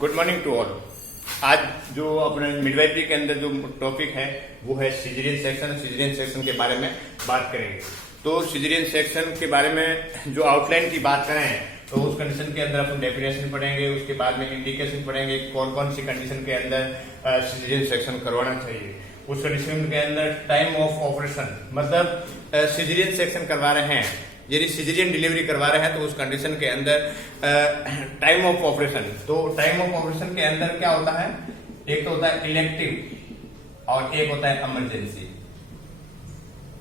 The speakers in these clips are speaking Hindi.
Good morning to all. आज जो अपने मिडवाइफरी के अंदर जो टॉपिक है वो है सिजेरियन सेक्शन। सिजेरियन सेक्शन के बारे में बात करेंगे। तो सिजेरियन सेक्शन के बारे में जो आउटलाइन की बात करें तो उस कंडीशन के अंदर अपन डेफिनेशन पढ़ेंगे, उसके बाद में इंडिकेशन पढ़ेंगे, कौन कौन सी कंडीशन के अंदर सिजेरियन सेक्शन करवाना चाहिए। उस कंडीशन के अंदर टाइम ऑफ ऑपरेशन, मतलब सिजेरियन सेक्शन करवा रहे हैं, यदि सिजेरियन डिलीवरी करवा रहे हैं तो उस कंडीशन के अंदर टाइम ऑफ ऑपरेशन। तो टाइम ऑफ ऑपरेशन के अंदर क्या होता है, एक तो होता है इलेक्टिव और एक होता है इमरजेंसी।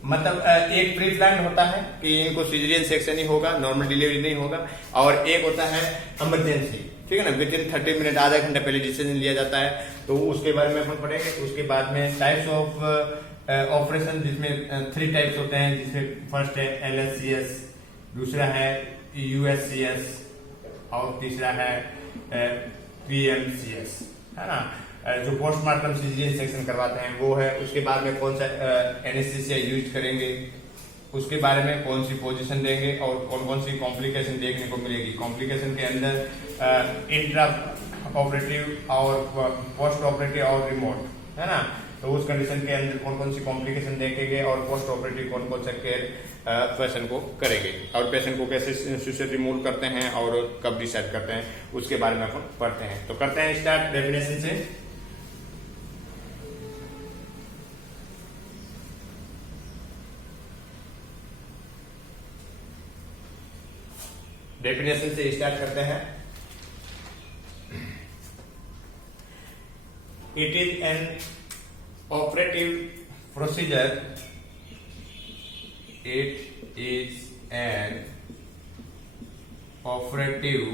मतलब एक प्री प्लान होता है कि इनको सिजेरियन सेक्शन ही होगा, नॉर्मल डिलीवरी नहीं होगा, और एक होता है इमरजेंसी। ठीक है ना, विद इन 30 मिनट, आधा घंटा पहले डिसीजन लिया जाता है। तो उसके बारे में अपन पढ़ेंगे। उसके बाद में टाइप्स ऑफ ऑपरेशन, जिसमें 3 टाइप्स होते हैं, जिसमें फर्स्ट है LSCS, दूसरा है USCS और तीसरा है PMCS, है ना। जो पोस्टमार्टम सिजेरियन सेक्शन करवाते हैं वो है। उसके बाद में कौन सा एनेस्थीसिया यूज करेंगे, उसके बारे में कौन सी पोजीशन देंगे और कौन कौन सी कॉम्प्लिकेशन देखने को मिलेगी। कॉम्प्लिकेशन के अंदर इंट्रा ऑपरेटिव और पोस्ट ऑपरेटिव और रिमोट, है ना। तो उस कंडीशन के अंदर कौन कौन सी कॉम्प्लिकेशन देखेंगे और पोस्ट ऑपरेटिव कौन कौन सा केयर पेशेंट को करेंगे, और पेशेंट को कैसे सुसर रिमूव करते हैं और कब डिसाइड करते हैं, उसके बारे में अपन पढ़ते हैं। तो करते हैं स्टार्ट डेफिनेशन से। डेफिनेशन से स्टार्ट करते हैं। It is an operative procedure, it is an operative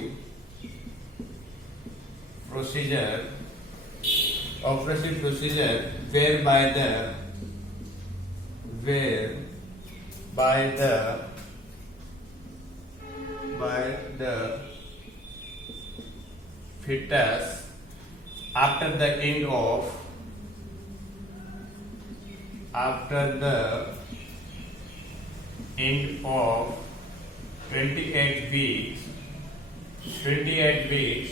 procedure whereby the fetus after the end of 28 weeks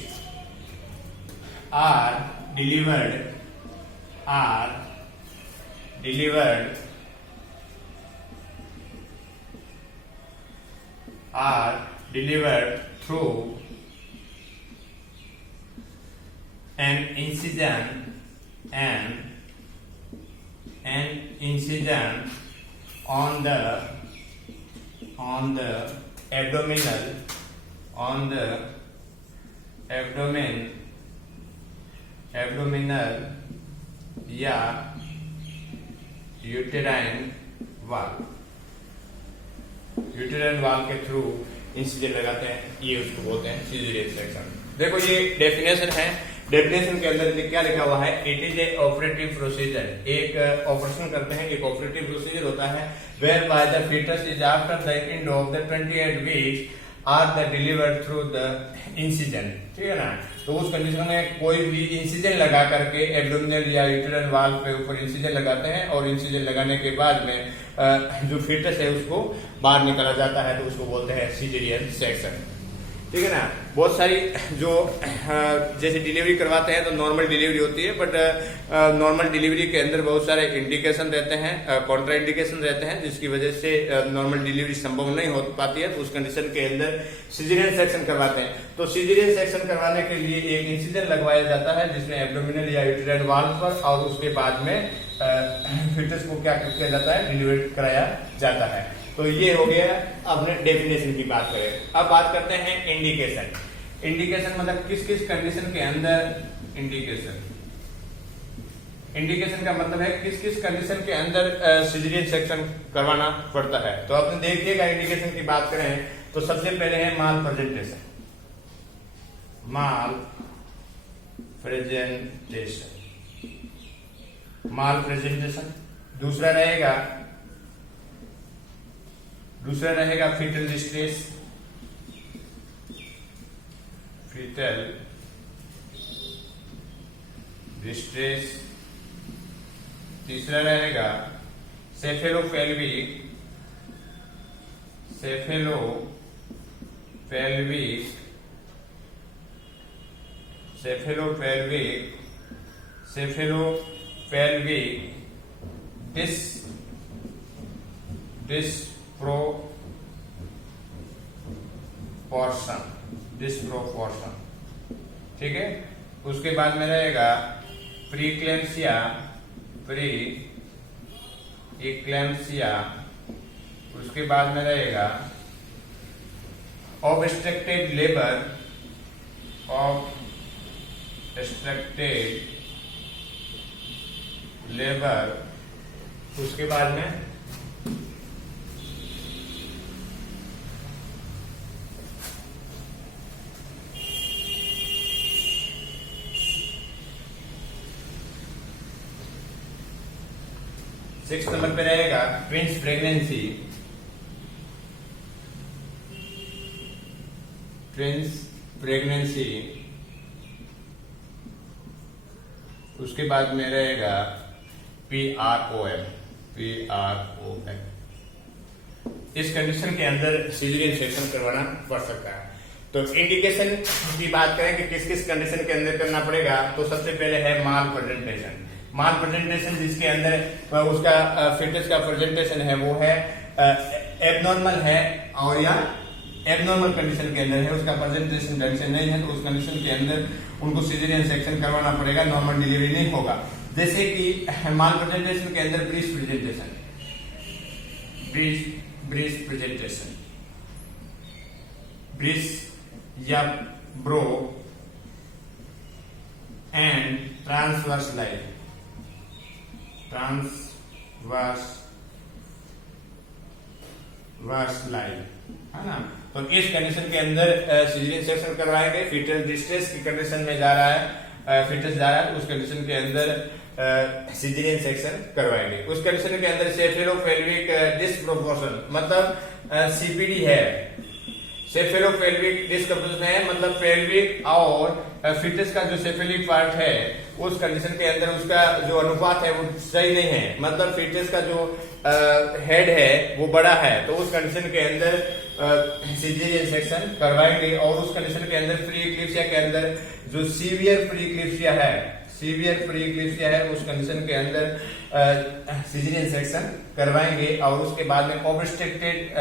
are delivered through an incision on the abdominal या यूटेराइन वाल के थ्रू इंसिजन लगाते हैं, ये उसको बोलते हैं सिजेरियन सेक्शन। देखो ये डेफिनेशन है। डेफिनेशन के अंदर क्या लिखा हुआ है, it is a operative procedure. एक ऑपरेशन करते हैं, एक ऑपरेटिव प्रोसीजर होता है whereby the foetus is after the end of the 28 weeks are the delivered through the incision. ठीक है ना। तो उस कंडीशन में कोई भी इंसिजन लगा करके एब्डोमिनल या यूटेराइन वाल पे ऊपर इंसिजन लगाते हैं, और इंसिजन लगाने के बाद में जो फीटस है उसको बाहर निकाला जाता है, तो उसको बोलते हैं सिजेरियन सेक्शन। ठीक है ना। बहुत सारी जो जैसे डिलीवरी करवाते हैं तो नॉर्मल डिलीवरी होती है, बट नॉर्मल डिलीवरी के अंदर बहुत सारे इंडिकेशन रहते हैं, कॉन्ट्रा इंडिकेशन रहते हैं, जिसकी वजह से नॉर्मल डिलीवरी संभव नहीं हो पाती है। तो उस कंडीशन के अंदर सिजेरियन सेक्शन करवाते हैं। तो सिजेरियन सेक्शन करवाने के लिए एक इंसिजन लगवाया जाता है जिसमें एब्डोमिनल या यूटेराइन वाल पर, और उसके बाद में फीटस को क्या किया जाता है, डिलीवर कराया जाता है। तो ये हो गया। अपने डेफिनेशन की बात करें। अब बात करते हैं इंडिकेशन। इंडिकेशन मतलब किस किस कंडीशन के अंदर इंडिकेशन का मतलब है किस किस कंडीशन के अंदर सिजेरियन सेक्शन करवाना पड़ता है। तो आपने देखिएगा, इंडिकेशन की बात करें तो सबसे पहले है माल प्रेजेंटेशन। दूसरा रहेगा फीटल डिस्ट्रेस। तीसरा रहेगा सेफेलोपेल्विक सेफेलोपेल्विक डिस्प्रोपोर्शन, ठीक है। उसके बाद में रहेगा प्रीक्लेम्सिया, उसके बाद में रहेगा ऑब्स्ट्रक्टेड लेबर, उसके बाद में सिक्स नंबर पे रहेगा ट्विंस प्रेगनेंसी, उसके बाद में रहेगा PROM। इस कंडीशन के अंदर सिजेरियन सेक्शन करवाना पड़ सकता है। तो इंडिकेशन की बात करें कि किस किस कंडीशन के अंदर करना पड़ेगा, तो सबसे पहले है माल प्रेजेंटेशन, जिसके अंदर उसका फिटनेस का प्रेजेंटेशन है वो है एबनॉर्मल है और या एबनॉर्मल कंडीशन के अंदर है, उसका प्रेजेंटेशन कंडीशन नहीं है, तो उस कंडीशन के अंदर उनको सिजेरियन सेक्शन करवाना पड़ेगा, नॉर्मल डिलीवरी नहीं होगा। जैसे कि माल प्रेजेंटेशन के अंदर ब्रीस्ट या ब्रो एंड ट्रांसवर्स लाइन, है ना। तो इस कंडीशन के अंदर सिजेरियन सेक्शन करवाएंगे। फीटल डिस्ट्रेस की कंडीशन में जा रहा है, फिटनेस जा रहा है, उस कंडीशन के अंदर सिजेरियन सेक्शन करवाएंगे। उस कंडीशन के अंदर सेफेलोपेल्विक डिस्प्रोपोर्शन मतलब CPD है, सेफेलोपेल्विक डिस्प्रोपोर्शन है, मतलब पेल्विक और फिटनेस का जो सेफेलिक पार्ट है उस कंडीशन के अंदर उसका जो अनुपात है वो सही नहीं है, मतलब फिटनेस का जो हेड है वो बड़ा है, तो उस कंडीशन के अंदर सिजेरियन सेक्शन करवाएंगे। और उस कंडीशन के अंदर प्री इक्लिप्सिया के अंदर जो सीवियर प्री इक्लिप्सिया है उस कंडीशन के अंदर सिजेरियन सेक्शन करवाएंगे। और उसके बाद में ऑब्स्ट्रक्टेड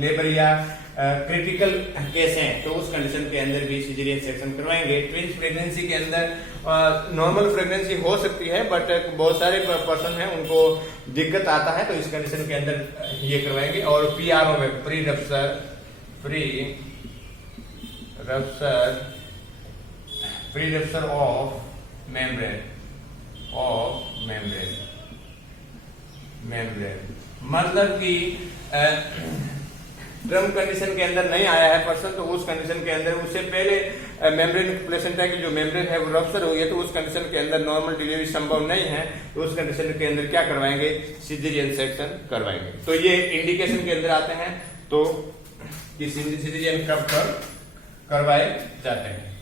लेबर या क्रिटिकल केस हैं तो उस कंडीशन के अंदर भी सिजेरियन सेक्शन करवाएंगे। ट्विंस प्रेगनेंसी के अंदर नॉर्मल प्रेगनेंसी हो सकती है, बट बहुत सारे पर्सन हैं उनको दिक्कत आता है, तो इस कंडीशन के अंदर ये करवाएंगे। और PRO में प्री रप्चर ऑफ मेम्ब्रेन, मतलब कि ड्रम कंडीशन के अंदर नहीं आया है पर्सन, तो उस कंडीशन के अंदर उससे पहले मेम्ब्रेन प्लेसेंटा की जो मेम्ब्रेन है वो रप्चर हुई है, तो उस कंडीशन के अंदर नॉर्मल डिलीवरी संभव नहीं है, तो उस कंडीशन के अंदर क्या करवाएंगे, सिजेरियन सेक्शन करवाएंगे। तो ये इंडिकेशन के अंदर आते हैं, तो सिजेरियन कब करवाए जाते हैं।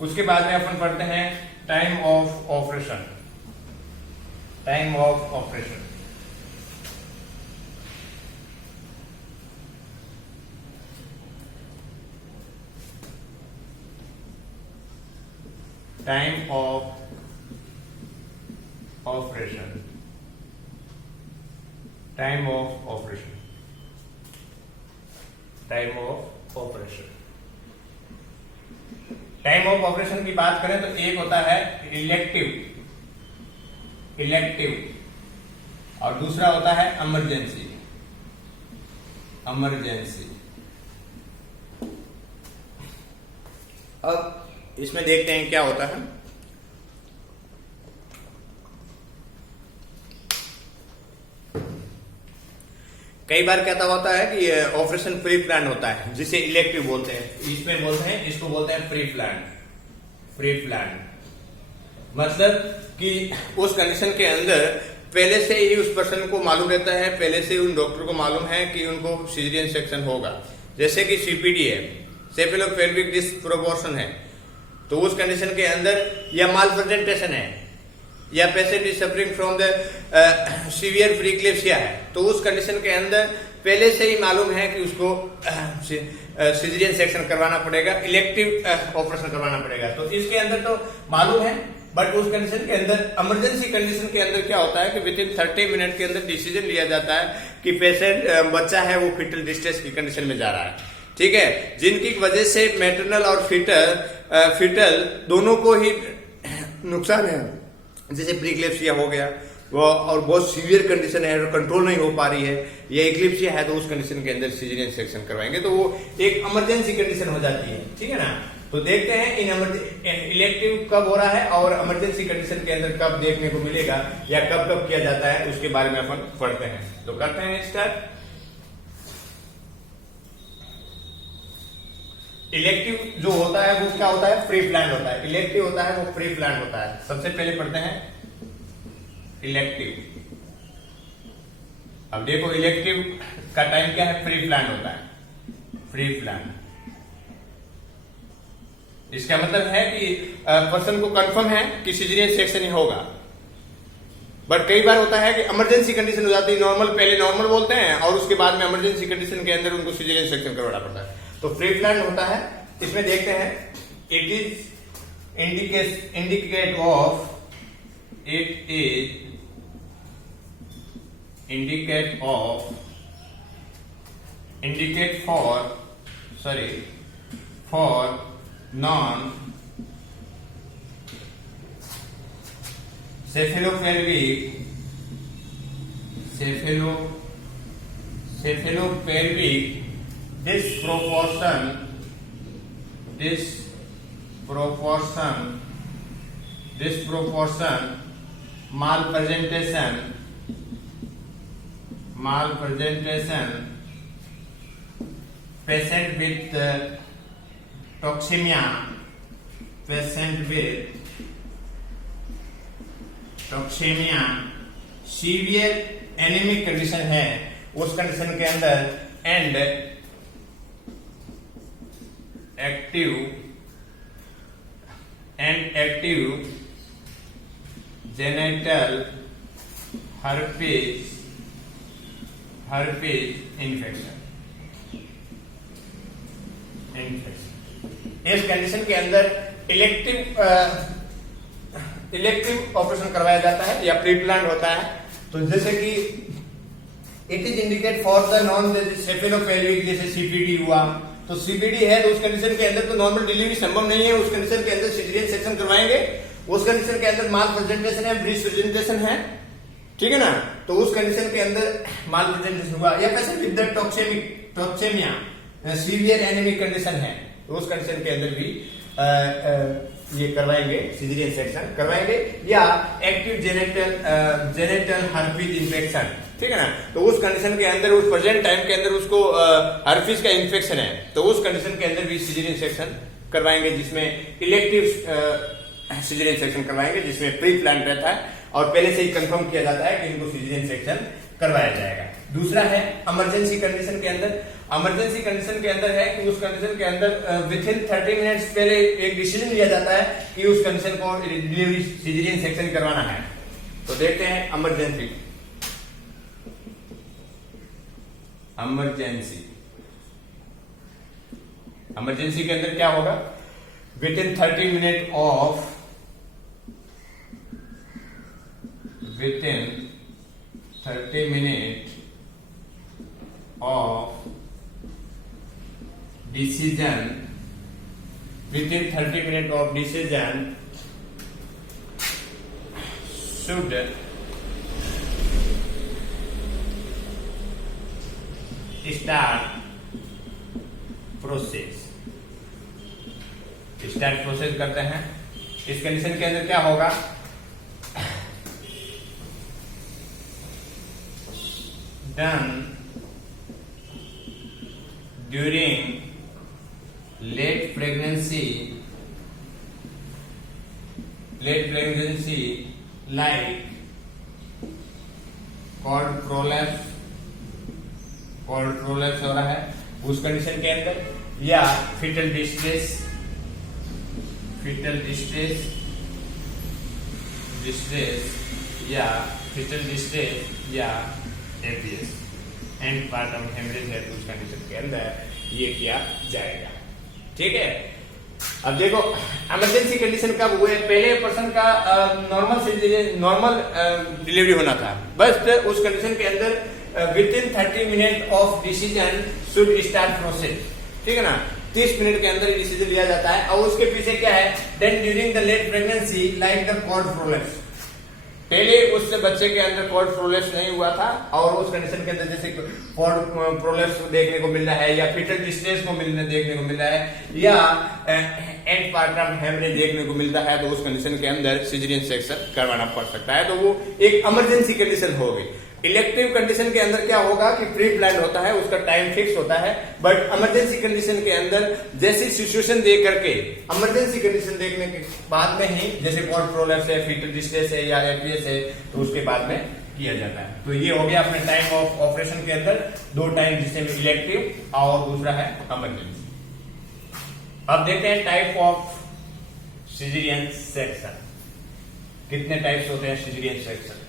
उसके बाद में अपन पढ़ते हैं time of operation. Time of operation time of operation time of operation time of operation time of operation की बात करें तो एक होता है इलेक्टिव और दूसरा होता है इमरजेंसी। अब इसमें देखते हैं क्या होता है। कई बार क्या होता है कि ऑपरेशन प्री प्लान होता है, जिसे इलेक्टिव बोलते हैं, इसमें बोलते हैं, इसको बोलते हैं प्री प्लान। मतलब कि उस कंडीशन के अंदर पहले से ही उस पर्सन को मालूम रहता है, पहले से उन डॉक्टर को मालूम है कि उनको सिजेरियन सेक्शन होगा। जैसे कि CPD है, सेफेलोपेल्विक डिस्प्रोपोर्शन है, तो उस कंडीशन के अंदर या माल प्रेजेंटेशन है या patient is suffering from the severe pre-eclampsia है, तो उस कंडीशन के अंदर पहले से ही मालूम है कि उसको सिजेरियन सेक्शन करवाना पड़ेगा, इलेक्टिव ऑपरेशन करवाना पड़ेगा। तो इसके अंदर तो मालूम है, बट उस कंडीशन के अंदर, इमरजेंसी कंडीशन के अंदर क्या होता है कि विद इन 30 मिनट के अंदर डिसीजन लिया जाता है कि पेशेंट बच्चा है वो फिटल डिस्ट्रेस की कंडीशन में जा रहा है, ठीक है, जिनकी वजह से मैटरनल और फिटल दोनों को ही नुकसान है, जैसे प्रीक्लेप्सिया हो गया वो, और बहुत सीवियर कंडीशन है, कंट्रोल नहीं हो पा रही है, या इक्लिप्सिया है, तो उस कंडीशन के अंदर सिजेरियन सेक्शन करवाएंगे, तो वो एक इमरजेंसी कंडीशन हो जाती है, ठीक है ना। तो देखते हैं इन इलेक्टिव कब हो रहा है और इमरजेंसी कंडीशन के अंदर कब देखने को मिलेगा या कब कब किया जाता है, उसके बारे में अपन पढ़ते हैं। तो करते हैं स्टार्ट। इलेक्टिव जो होता है वो क्या होता है, प्री प्लान होता है। इलेक्टिव होता है वो प्री प्लान होता है। सबसे पहले पढ़ते हैं इलेक्टिव। अब देखो इलेक्टिव का टाइम क्या है, प्री प्लान होता है, प्री प्लान। इसका मतलब है कि पर्सन को कंफर्म है कि सिजेरियन सेक्शन ही होगा, बट कई बार होता है कि इमरजेंसी कंडीशन हो जाती है, नॉर्मल पहले नॉर्मल बोलते हैं और उसके बाद में इमरजेंसी कंडीशन के अंदर उनको सिजेरियन सेक्शन करवाना पड़ता है। तो प्री प्लान होता है। इसमें देखते हैं, it is indicate for non cephalopelvic disproportion malpresentation patient with toxaemia severe anaemic condition है, उस कंडीशन के अंदर and active genital herpes infection. इस कंडीशन के अंदर इलेक्टिव ऑपरेशन करवाया जाता है या प्री प्लान होता है। तो जैसे कि it is indicate for the non cephalopelvic, जैसे सीपीडी हुआ, तो सीपीडी है तो उस कंडीशन के अंदर तो नॉर्मल डिलीवरी संभव नहीं है, उस कंडीशन के अंदर सिजेरियन सेक्शन करवाएंगे। उस कंडीशन के अंदर माल प्रेजेंटेशन है, ब्रीच प्रेजेंटेशन है, ठीक है ना, तो उस कंडीशन के अंदर माल प्रेजेंटेशन हुआ, या patient with toxaemia severe anaemic condition है, तो उस कंडीशन के अंदर भी ये करवाएंगे, सिजेरियन सेक्शन करवाएंगे, या एक्टिव जेनिटल हर्पीज इन्फेक्शन, ठीक है ना, तो उस कंडीशन के अंदर उस प्रेजेंट टाइम के अंदर उसको हर्पीज का इन्फेक्शन है, तो उस कंडीशन के अंदर भी सिजेरियन सेक्शन करवाएंगे, जिसमें इलेक्टिव सिजेरियन सेक्शन करवाएंगे, जिसमें प्री प्लान रहता है और पहले से ही कंफर्म किया जाता है कि इनको सिजेरियन सेक्शन करवाया जाएगा। दूसरा है इमरजेंसी कंडीशन के अंदर। इमरजेंसी कंडीशन के अंदर है कि उस कंडीशन के अंदर विद इन 30 मिनट्स पहले एक डिसीजन लिया जाता है कि उस कंडीशन को डिलीवरी सिजेरियन सेक्शन करवाना है। तो देखते हैं इमरजेंसी के अंदर क्या होगा, with in 30 minute of decision should start process करते हैं। इस कंडीशन के अंदर क्या होगा, done during late pregnancy like cord prolapse हो रहा है उस कंडीशन के अंदर, या fetal distress या APS एंड पार्टम हेमरेज है, उस कंडीशन के अंदर ये किया जाएगा। ठीक है, अब देखो इमरजेंसी कंडीशन कब हुए, पहले पर्सन का नॉर्मल डिलीवरी होना था, बस उस कंडीशन के अंदर with in 30 minute of decision should start process. ठीक है ना, 30 मिनट के अंदर डिसीजन लिया जाता है। और उसके पीछे क्या है, then during the late pregnancy like the cord prolapse, पहले उस बच्चे के अंदर कॉर्ड प्रोलेप्स नहीं हुआ था और उस कंडीशन के अंदर जैसे कॉर्ड प्रोलेप्स देखने को मिल रहा है, या फीटल डिस्ट्रेस को देखने को मिल रहा है, या एंड पार्टम हेमरेज देखने को मिलता है, तो उस कंडीशन के अंदर सिजेरियन सेक्शन करवाना पड़ सकता है। तो वो एक इमरजेंसी कंडीशन हो गई। इलेक्टिव कंडीशन के अंदर क्या होगा कि प्री प्लान होता है, उसका टाइम फिक्स होता है, बट इमरजेंसी कंडीशन के अंदर जैसी सिचुएशन देख करके इमरजेंसी कंडीशन देखने के बाद में ही, जैसे कॉर्ड प्रोलेप्स है, फीटल डिस्ट्रेस है या एपीएस है, तो उसके बाद में किया जाता है। तो ये हो गया अपने टाइम ऑफ ऑपरेशन के अंदर दो टाइम, जिसमें इलेक्टिव और दूसरा है इमरजेंसी। अब देखते हैं टाइप ऑफ सिजेरियन सेक्शन, कितने टाइप्स होते हैं caesarean section.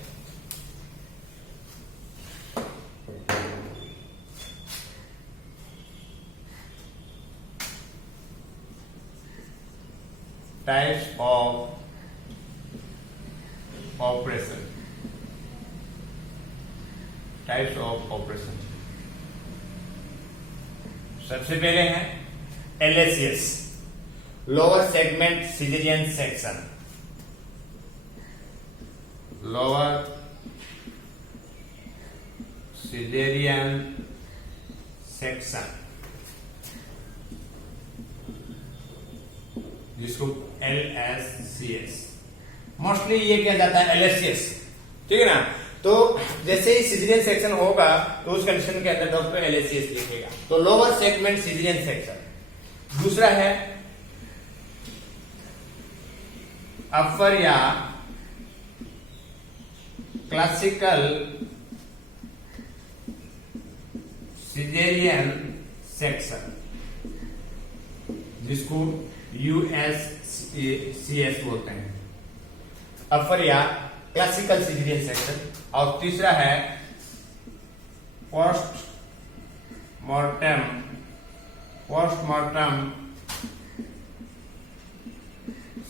Types of operation. Types of operation. सबसे पहले है LSS, lower segment caesarean section. Lower caesarean section, जिसको LSCS, मोस्टली ये किया जाता है LSCS। ठीक है ना, तो जैसे ही सिजेरियन सेक्शन होगा तो उस कंडीशन के अंदर डॉक्टर LSCS लिखेगा। तो लोअर सेगमेंट सिजेरियन सेक्शन। दूसरा है अपर या क्लासिकल सिजेरियन सेक्शन, जिसको USCS बोलते हैं, अपर या क्लासिकल सिजेरियन सेक्शन। और तीसरा है post mortem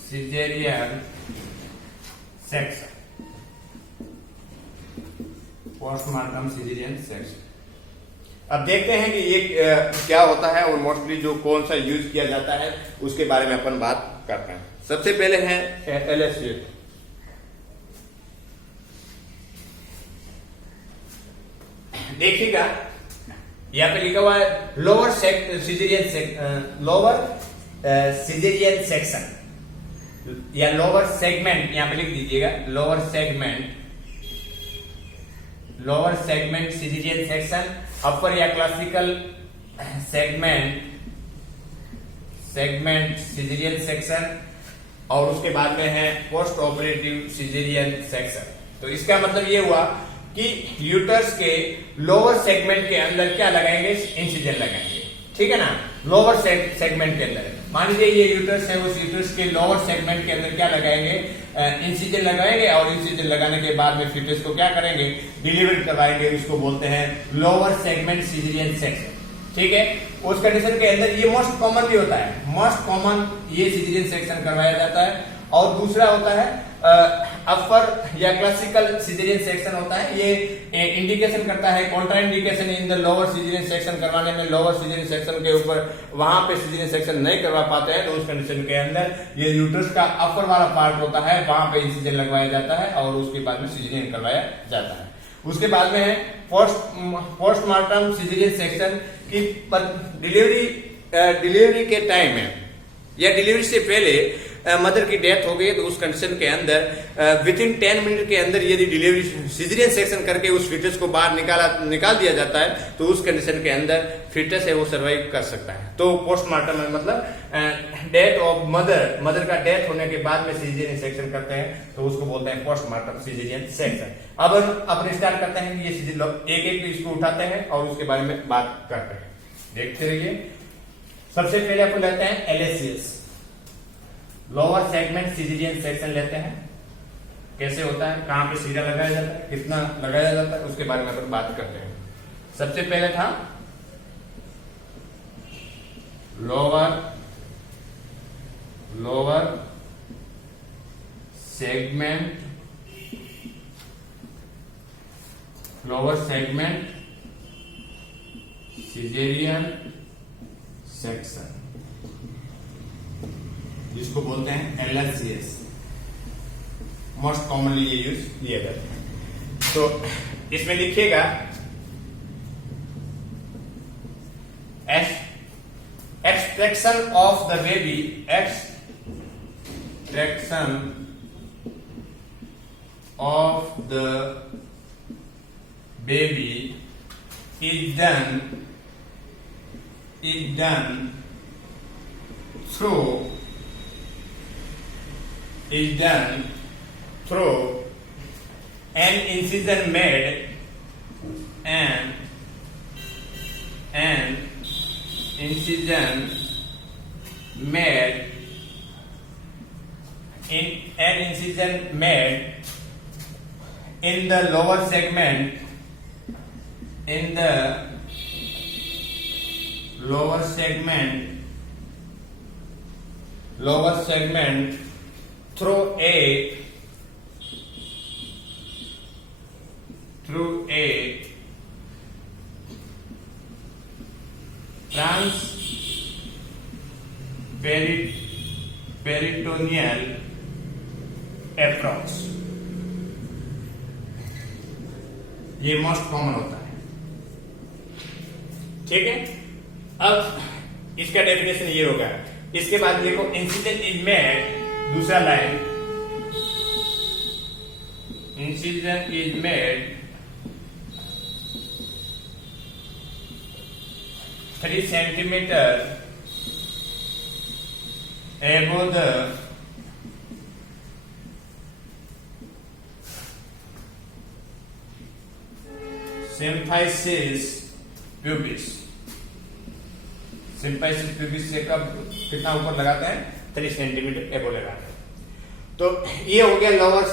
caesarean section, postmortem caesarean section. अब देखते हैं कि ये क्या होता है और मोस्टली जो कौन सा यूज किया जाता है उसके बारे में अपन बात करते हैं। सबसे पहले है LSCS। देखिएगा यहाँ पे लिखा हुआ है लोअर सिजेरियन सेक्शन या लोअर सेगमेंट, यहाँ पे लिख दीजिएगा लोअर सेगमेंट सिजेरियन सेक्शन, अपर या क्लासिकल सेगमेंट सिजेरियन सेक्शन, और उसके बाद में है पोस्ट ऑपरेटिव सिजेरियन सेक्शन। तो इसका मतलब ये हुआ कि यूटर्स के लोअर सेगमेंट के अंदर क्या लगाएंगे, इंसिजन लगाएंगे। ठीक है ना, लोअर सेगमेंट के अंदर मान लीजिए ये यूटर्स है, उस यूटर्स के लोअर सेगमेंट के अंदर क्या लगाएंगे, इंसिजन लगाएंगे, और इंसिजन लगाने के बाद में फीटस को क्या करेंगे, डिलीवर करवाएंगे। उसको बोलते हैं लोअर सेगमेंट सिजेरियन सेक्शन। ठीक है, उस कंडीशन के अंदर ये मोस्ट कॉमनली होता है, मोस्ट कॉमन ये सिजेरियन सेक्शन करवाया जाता है। और दूसरा होता है अपर या क्लासिकल सिजेरियन सेक्शन होता है, ये इंडिकेशन करता है Contra indication in the lower caesarean section करवाने में, लोअर सिजेरियन सेक्शन के ऊपर वहां पे सिजेरियन सेक्शन नहीं करवा पाते हैं, तो उस कंडीशन के अंदर ये यूट्रस का अपर वाला पार्ट होता है, वहां पे इंसिजन लगवाया जाता है और उसके बाद में सिजेरियन करवाया जाता है। उसके बाद में है पोस्टमार्टम सिजेरियन सेक्शन की डिलीवरी के टाइम में या डिलीवरी से पहले मदर की डेथ हो गई, तो उस कंडीशन के अंदर विद इन 10 मिनट के अंदर यदि डिलीवरी सिजेरियन सेक्शन करके उस फीटस को बाहर निकाल दिया जाता है, तो उस कंडीशन के अंदर फीटस है वो सर्वाइव कर सकता है। तो पोस्टमार्टम में मतलब डेथ ऑफ मदर का डेथ होने के बाद में सिजेरियन सेक्शन करते हैं, तो उसको बोलते हैं पोस्टमार्टम सिजेरियन सेक्शन। अब अपन स्टार्ट करते हैं कि ये एक एक इसको उठाते हैं और उसके बारे में बात करते हैं, देखते रहिए। सबसे पहले अपन लेते हैं LSCS, lower segment caesarean section लेते हैं। कैसे होता है, कहां पे सीधा लगाया जाता है, कितना लगाया जाता है, उसके बारे में अपन बात करते हैं। सबसे पहले था लोअर सेगमेंट सिजेरियन सेक्शन, जिसको बोलते हैं LSCS। मोस्ट कॉमनली ये यूज किया जाता है। तो इसमें लिखिएगा extraction of the baby, extraction of the baby is done through an incision made in the lower segment through a transperitoneal approach। ये मोस्ट कॉमन होता है। ठीक है, अब इसका डेफिनेशन ये होगा। इसके बाद देखो इंसिजन इज मेड, दूसरा line, incision is made 3 centimetre above the symphysis pubis। Symphysis pubis से कब कितना ऊपर लगाते हैं? 3 सेंटीमीटर एबो लगाते हैं। तो ये हो गया लोअर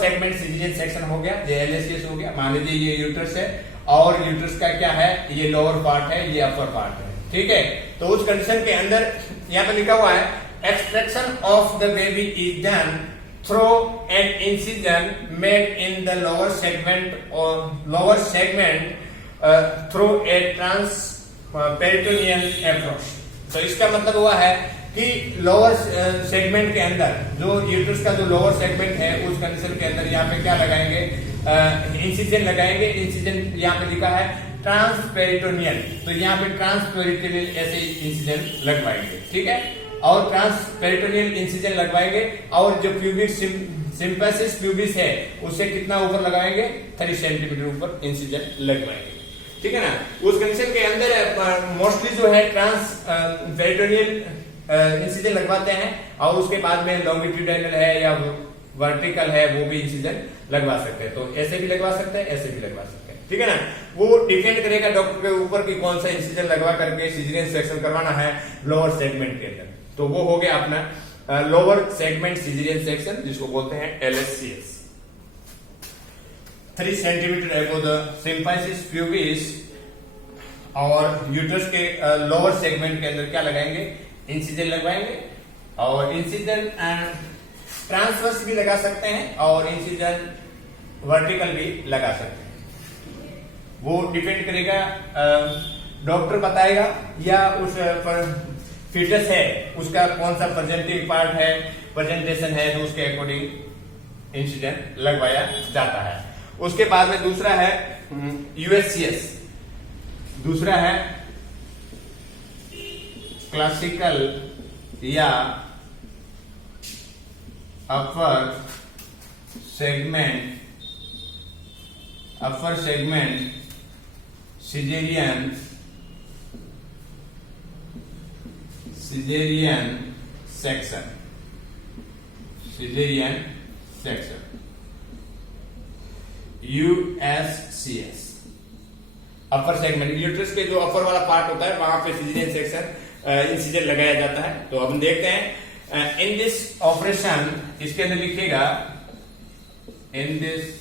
सेगमेंट सिजेरियन सेक्शन हो गया, ये LSCS हो गया। मान लीजिए ये यूट्रस है और यूट्रस का क्या है, ये लोअर पार्ट है, ये अपर पार्ट है। ठीक है, तो उस कंडीशन के अंदर यहाँ पे लिखा हुआ है extraction of the baby is done through an incision made in the lower segment through a transperitoneal approach. तो इसका मतलब हुआ है कि लोअर सेगमेंट के अंदर जो यूट्रस का जो लोअर सेगमेंट है उस कंडीशन के अंदर यहाँ पे क्या लगाएंगे, इंसिजन लगाएंगे। इंसिजन यहाँ पे लिखा है ट्रांसपेरिटोनियल, तो यहाँ पे ट्रांसपेरिटोनियल ऐसे इंसिजन लगवाएंगे। ठीक है, और ट्रांसपेरिटोनियल इंसिजन लगवाएंगे और जो प्यूबिक सिंपैसिस प्यूबिस है उससे कितना ऊपर लगाएंगे, 3 सेंटीमीटर ऊपर इंसिजन लगवाएंगे। ठीक है ना, उस कंडीशन के अंदर मोस्टली जो है ट्रांसपेरिटोनियल इंसिजन लगवाते हैं और उसके बाद में लॉन्गिट्यूडाइनल है या वर्टिकल है वो भी इंसिजन लगवा सकते हैं। तो ऐसे भी लगवा सकते हैं, ऐसे भी लगवा सकते हैं। ठीक है ना, वो डिपेंड करेगा डॉक्टर के ऊपर कि कौन सा इंसिजन लगवा करके सिजेरियन सेक्शन करवाना है लोअर सेगमेंट के अंदर। तो वो हो गया अपना लोअर सेगमेंट सिजेरियन सेक्शन, जिसको बोलते हैं LSCS। 3 centimetre above the symphysis pubis और यूट्रस के लोअर सेगमेंट के अंदर क्या लगाएंगे, इंसिजन लगवाएंगे। और इंसिजन ट्रांसवर्स भी लगा सकते हैं और इंसिजन वर्टिकल भी लगा सकते हैं। वो डिपेंड करेगा, डॉक्टर बताएगा या उस फीटस है उसका कौन सा प्रेजेंटेशन है तो उसके अकॉर्डिंग इंसिजन लगवाया जाता है। उसके बाद में दूसरा है USCS, दूसरा है क्लासिकल या upper segment caesarean section USCS। Upper segment, uterus के जो अपर वाला पार्ट होता है वहां पे सिजेरियन सेक्शन इंसिजन लगाया जाता है। तो हम देखते हैं इन दिस ऑपरेशन, इसके अंदर लिखिएगा इन दिस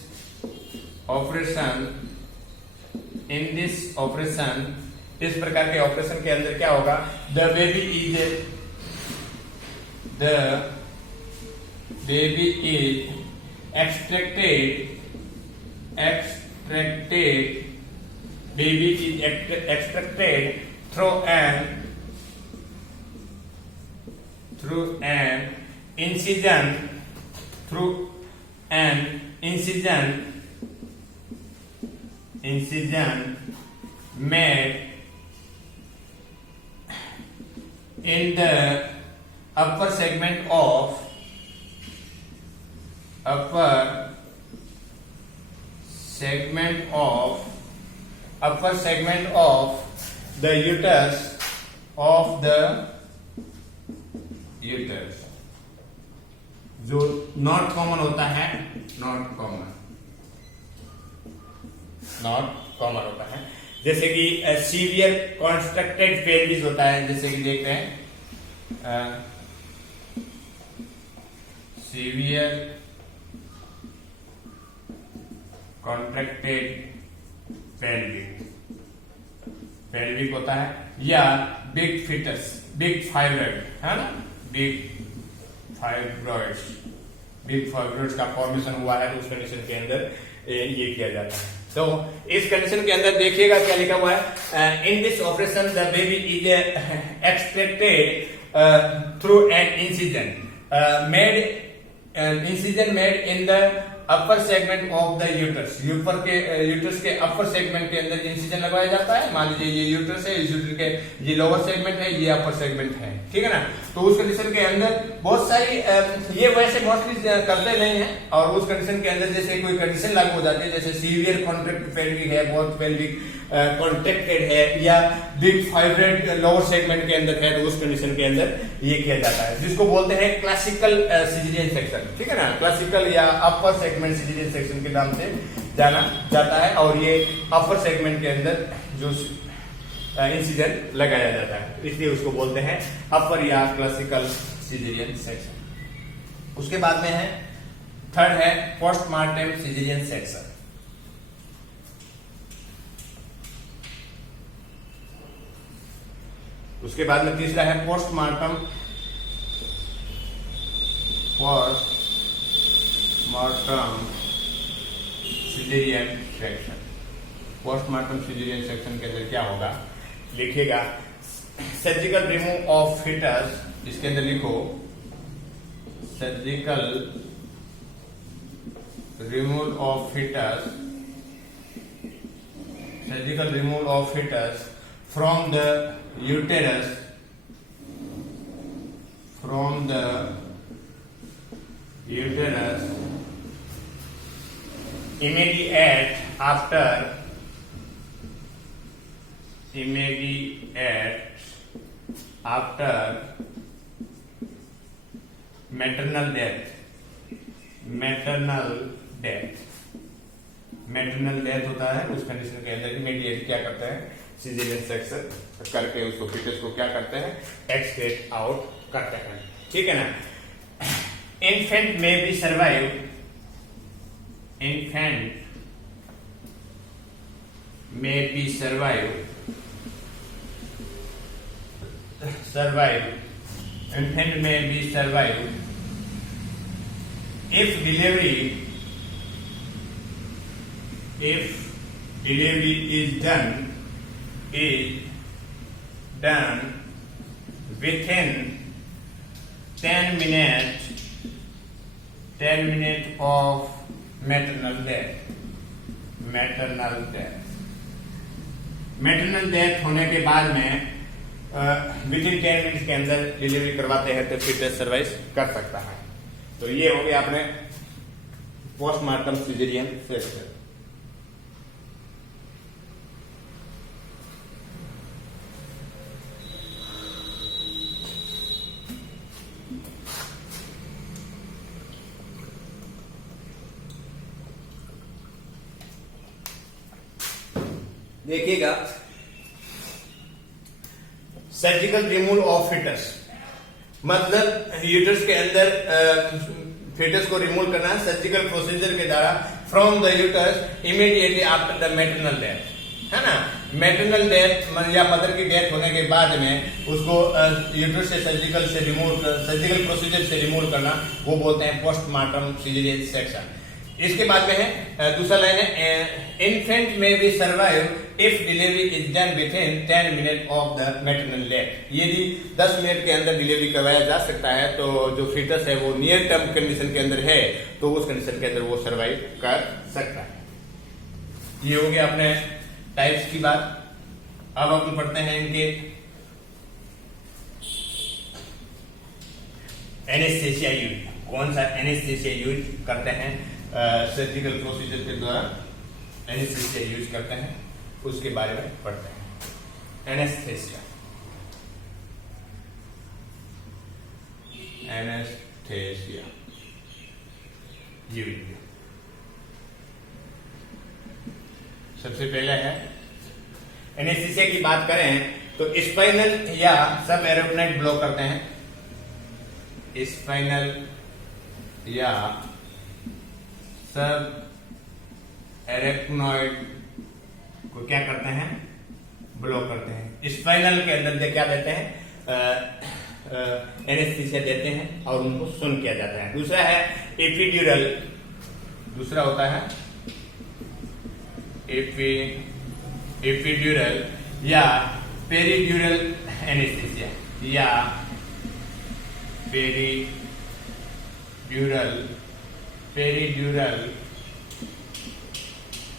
ऑपरेशन इस प्रकार के ऑपरेशन के अंदर क्या होगा, the baby is extracted through an incision made in the upper segment of the uterus जो नॉट कॉमन होता है, नॉट कॉमन होता है, जैसे कि सीवियर कॉन्स्ट्रक्टेड पेल्विस होता है, जैसे कि देखते हैं सीवियर कॉन्ट्रैक्टेड पेल्विक होता है, या बिग फाइब्रॉइड है ना, बिग फाइब्रॉइड्स का फॉर्मेशन हुआ है, तो उस कंडीशन के अंदर ये किया जाता है। तो इस कंडीशन के अंदर देखिएगा क्या लिखा हुआ है, in this operation the baby is extracted through an incision made in the upper segment of the uterus. Uterus के अपर सेगमेंट के अंदर इंसिजन लगाया जाता है। मान लीजिए ये यूटरस है, इस यूटरस के ये लोअर सेगमेंट है, ये अपर सेगमेंट है, ठीक है ना। तो उस कंडीशन के अंदर बहुत सारी ये वैसे मोस्टली करते नहीं है, और उस कंडीशन के अंदर जैसे कोई कंडीशन लागू हो जाती है, जैसे सीवियर कॉन्ट्रैक्ट पेल्विक है, बहुत पेल्विक कॉन्ट्रैक्टेड है, या बिग फाइब्रॉइड लोअर सेगमेंट के अंदर है, तो उस कंडीशन के अंदर ये किया जाता है, जिसको बोलते हैं क्लासिकल सिजेरियन सेक्शन, ठीक है ना। क्लासिकल या अपर सेगमेंट सिजेरियन सेक्शन के नाम से जाना जाता है, और ये अपर सेगमेंट के अंदर जो इंसिजन लगाया जाता है, इसलिए उसको बोलते हैं अपर या क्लासिकल सिजेरियन सेक्शन। उसके बाद में है थर्ड है पोस्टमार्टम सिजेरियन सेक्शन। उसके बाद में तीसरा है postmortem caesarean section. Postmortem caesarean section के अंदर क्या होगा, लिखिएगा सर्जिकल रिमूव ऑफ फिटस, इसके अंदर लिखो surgical removal of foetus from the uterus immediate after maternal death होता है। उस कंडीशन के अंदर इमीडिएट क्या करते हैं, सिजेरियन सेक्शन करके उसको फिटस को क्या करते हैं, एक्सक्रेट आउट करते हैं, ठीक है ना। इन्फेंट में भी survive if delivery is done within 10 minutes of maternal death होने के बाद में विदिन 10 मिनट के अंदर डिलीवरी करवाते हैं तो फिटस सर्वाइव कर सकता है। तो ये हो गया आपने पोस्टमार्टम सिजेरियन सेक्शन। देखिएगा सर्जिकल रिमूवल ऑफ फिटस, मतलब यूटरस के अंदर फिटस को रिमूव करना सर्जिकल प्रोसीजर के द्वारा from the uterus immediately after the maternal death, है ना। मैटरनल डेथ या मदर की डेथ होने के बाद में उसको यूट्रस से सर्जिकल प्रोसीजर से रिमूव करना, वो बोलते हैं पोस्टमार्टम सिजेरियन सेक्शन। इसके बाद में है दूसरा लाइन है इन्फेंट में B survive if delivery is done within 10 minute of the maternal death. यदि 10 मिनट के अंदर डिलीवरी करवाया जा सकता है तो जो फीटस है वो नियर टर्म कंडीशन के अंदर है तो उस कंडीशन के अंदर वो सर्वाइव कर सकता है। ये हो गया अपने टाइप्स की बात। अब अपन पढ़ते हैं इनके एनेस्थेसिया यूज, कौन सा एनेस्थेसिया यूज करते हैं सर्जिकल प्रोसीजर के द्वारा एनेस्थेसिया यूज करते हैं, उसके बारे में पढ़ते हैं। एनेस्थेसिया यूज सबसे पहले है एनेस्थेसिया की बात करें तो स्पाइनल या सब एरोटोनाइड ब्लॉक करते हैं। स्पाइनल या सब एरेक्नॉइड को क्या करते हैं, ब्लॉक करते हैं। स्पाइनल के अंदर क्या देते हैं, एनेस्थेसिया देते हैं और उनको सुन किया जाता है। दूसरा है एपिड्यूरल, दूसरा होता है एपिड्यूरल या पेरिड्यूरल एनेस्थेसिया या पेरिड्यूरल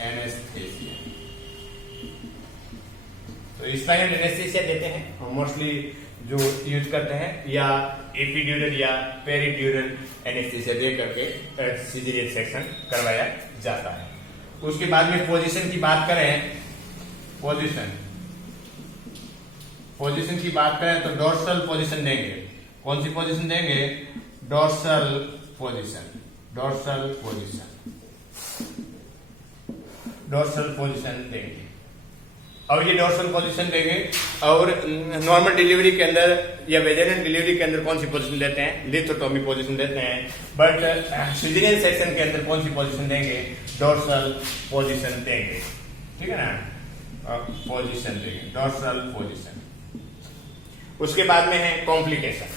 एनेस्थेसिया। तो स्पाइनल एनेस्थेसिया देते हैं और मोस्टली जो यूज करते हैं, या एपिड्यूरल या पेरिड्यूरल एनेस्थेसिया दे करके सिजेरियन सेक्शन करवाया जाता है। उसके बाद में पोजीशन की बात करें, पोजीशन की बात करें तो डोर्सल पोजीशन देंगे। कौन सी पोजीशन देंगे, डोर्सल पोजीशन देंगे। और ये डोर्सल पोजीशन देंगे और नॉर्मल डिलीवरी के अंदर या वेजाइनल डिलीवरी के अंदर कौन सी पोजीशन देते हैं, लिथोटोमी पोजीशन देते हैं। बट सिजेरियन सेक्शन के अंदर कौन सी पोजीशन देंगे, डोर्सल पोजीशन देंगे। ठीक है ना, पोजीशन देंगे, डोर्सल पोजीशन। उसके बाद में है कॉम्प्लिकेशन।